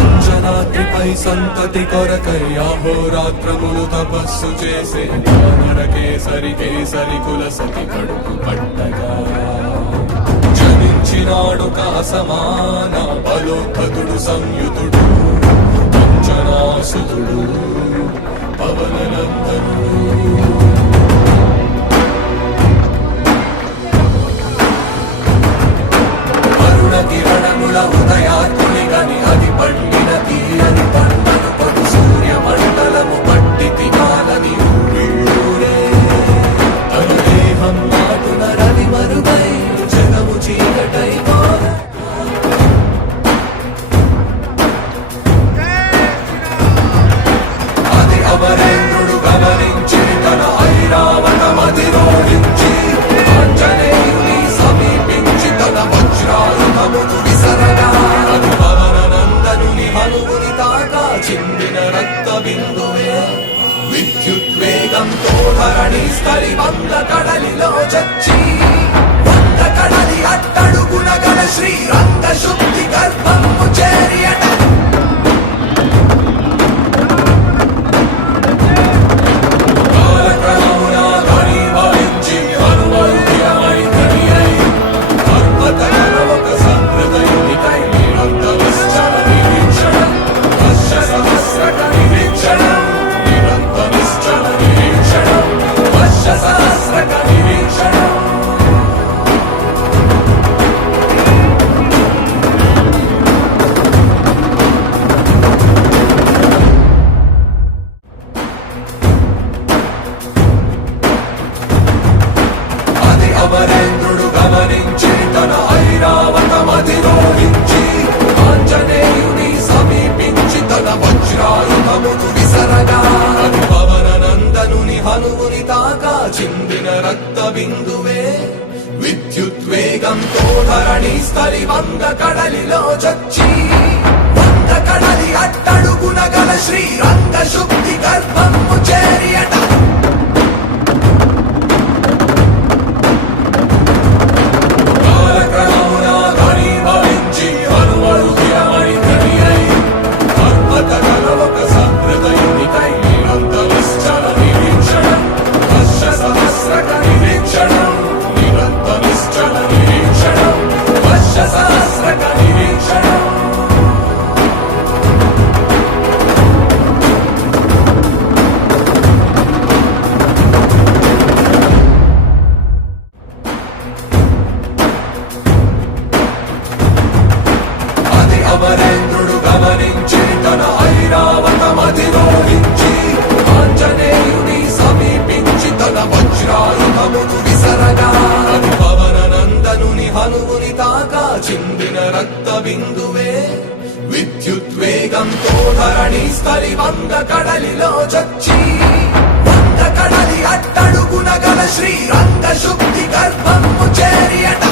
అంజనాద్రిపై సంతతి కొరకై అహోరాత్రములు తపస్సు చేసే నరకేసరి కేసరి కుల సతి కడుపు పట్టగా జనించినాడు కాసమాన బలోద్ధతుడు సంయుతుడు అంజనాసుతుడు పవననందనుడు. కిరణముల ఉదయాత్ముని గని అది పండిన తీయని పంటను కొడు సూర్య మండలము పట్టి తినాలని ఊళ్ళూరే తన దేహం నాటున రవి మరుగై జగము చీకటై అది అమరేంద్రుడు గమనించి తన ఐరావతమధిరోహించి ఆంజనేయుని సమీపించి తన వజ్రాయుధమును విసరగా అది పవననందనుని హనువుని తాకా చిందిన రక్త బిందువే విద్యుద్వేగంతో ధరణి స్థలి వంద కడలిలో చచ్చి వంద కడలి అట్టడుగున గల శ్రీరంగ శుద్ధి గర్భము చేరియట అమరేంద్రుడు గమనించి తన ఐరావతమధిరోహించి ఆంజనేయుని సమీపించి తన వజ్రాయుధమును విసరగా అది పవననందనుని హనువుని తాకా చిందిన రక్త బిందువే విద్యుద్వేగంతో ధరణి స్థలి వంద కడలిలో చచ్చి వంద కడలి అట్టడుగున గల శ్రీరంగ శుద్ధి గర్భము చేరియట అమరేంద్రుడు గమనించి తన ఐరావతమధిరోహించి ఆంజనేయుని సమీపించి తన వజ్రాయుధమును విసరగా అది పవననందనుని హనువుని తాకా చిందిన రక్త బిందువే విద్యుద్వేగంతో ధరణి స్థలి వంద కడలిలో చచ్చి వంద కడలి అట్టడుగున గల శ్రీరంగ శుద్ధి గర్భము చేరియట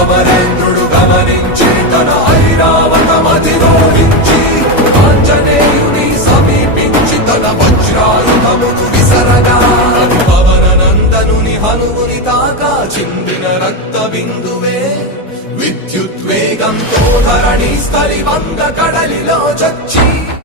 అమరేంద్రుడు గమనించి తన ఐరావతమధిరోహించి ఆంజనేయుని సమీపించి తన వజ్రాయుధమును విసరగా అది పవననందనుని హనువుని తాకా చిందిన రక్త బిందువే విద్యుద్వేగంతో ధరణి స్థలి వంద కడలిలో చచ్చి